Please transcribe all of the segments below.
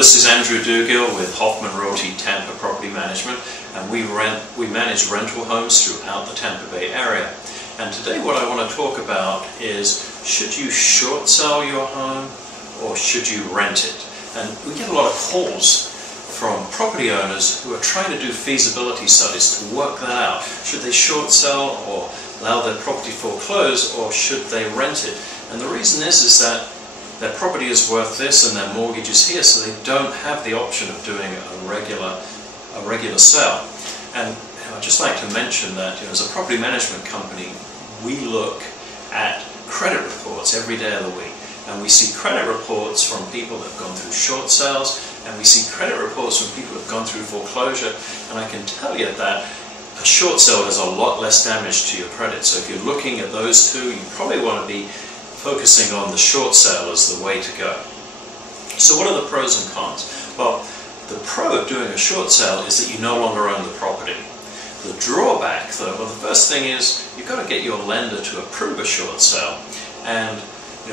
This is Andrew Dugill with Hoffman Realty Tampa Property Management, and we manage rental homes throughout the Tampa Bay area. And today what I want to talk about is, should you short sell your home or should you rent it? And we get a lot of calls from property owners who are trying to do feasibility studies to work that out. Should they short sell or allow their property foreclose, or should they rent it? And the reason is that their property is worth this and their mortgage is here, so they don't have the option of doing a regular sale. And I'd just like to mention that, as a property management company, we look at credit reports every day of the week. And we see credit reports from people that have gone through short sales, and we see credit reports from people that have gone through foreclosure. And I can tell you that a short sale does a lot less damage to your credit. So if you're looking at those two, you probably want to be focusing on the short sale as the way to go. So what are the pros and cons? Well, the pro of doing a short sale is that you no longer own the property. The drawback, though, well, the first thing is you've got to get your lender to approve a short sale. And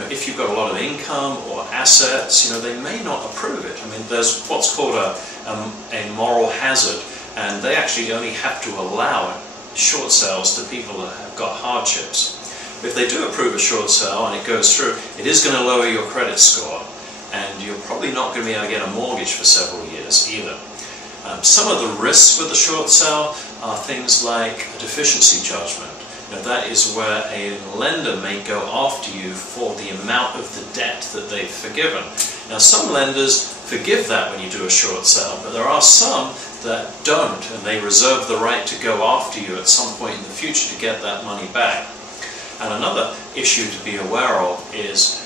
if you've got a lot of income or assets, they may not approve it. I mean, there's what's called a moral hazard, and they actually only have to allow short sales to people that have got hardships. If they do approve a short sale and it goes through, it is going to lower your credit score, and you're probably not going to be able to get a mortgage for several years either. Some of the risks with the short sale are things like a deficiency judgment. That is where a lender may go after you for the amount of the debt that they've forgiven. Now, some lenders forgive that when you do a short sale, but there are some that don't, and they reserve the right to go after you at some point in the future to get that money back. And another issue to be aware of is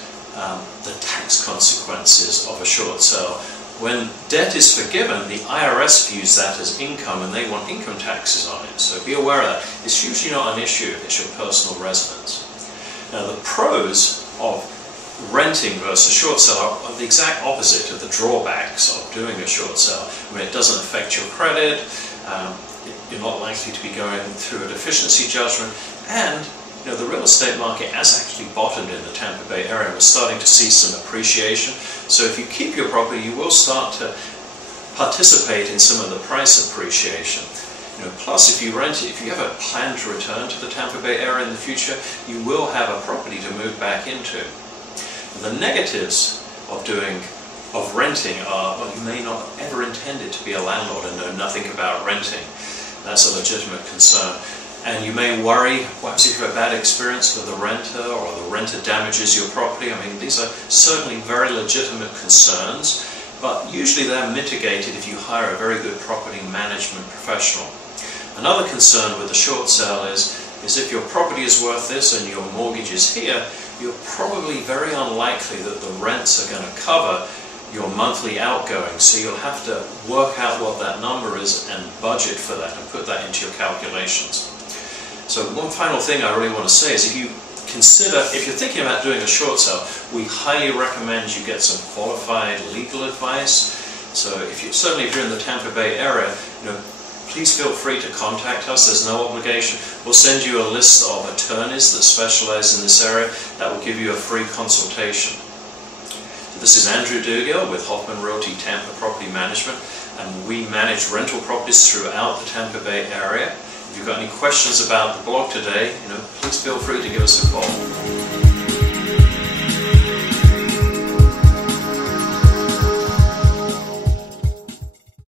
the tax consequences of a short sale. When debt is forgiven, the IRS views that as income and they want income taxes on it. So be aware of that. It's usually not an issue if it's your personal residence. Now, the pros of renting versus short sale are the exact opposite of the drawbacks of doing a short sale. I mean, it doesn't affect your credit, you're not likely to be going through a deficiency judgment, and the real estate market has actually bottomed in the Tampa Bay area. We're starting to see some appreciation. So if you keep your property, you will start to participate in some of the price appreciation. Plus, if you rent it, if you have a plan to return to the Tampa Bay area in the future, you will have a property to move back into. The negatives of renting are, well, you may not have ever intended to be a landlord and know nothing about renting. That's a legitimate concern. And you may worry, perhaps if you have a bad experience with the renter, or the renter damages your property. I mean, these are certainly very legitimate concerns, but usually they're mitigated if you hire a very good property management professional. Another concern with the short sale is if your property is worth this and your mortgage is here, you're probably very unlikely that the rents are going to cover your monthly outgoings, so you'll have to work out what that number is and budget for that and put that into your calculations. So one final thing I really want to say is, if you're thinking about doing a short sale, we highly recommend you get some qualified legal advice. So certainly if you're in the Tampa Bay area, please feel free to contact us. There's no obligation. We'll send you a list of attorneys that specialize in this area that will give you a free consultation. So this is Andrew Dugill with Hoffman Realty Tampa Property Management, and we manage rental properties throughout the Tampa Bay area. If you've got any questions about the blog today, please feel free to give us a call.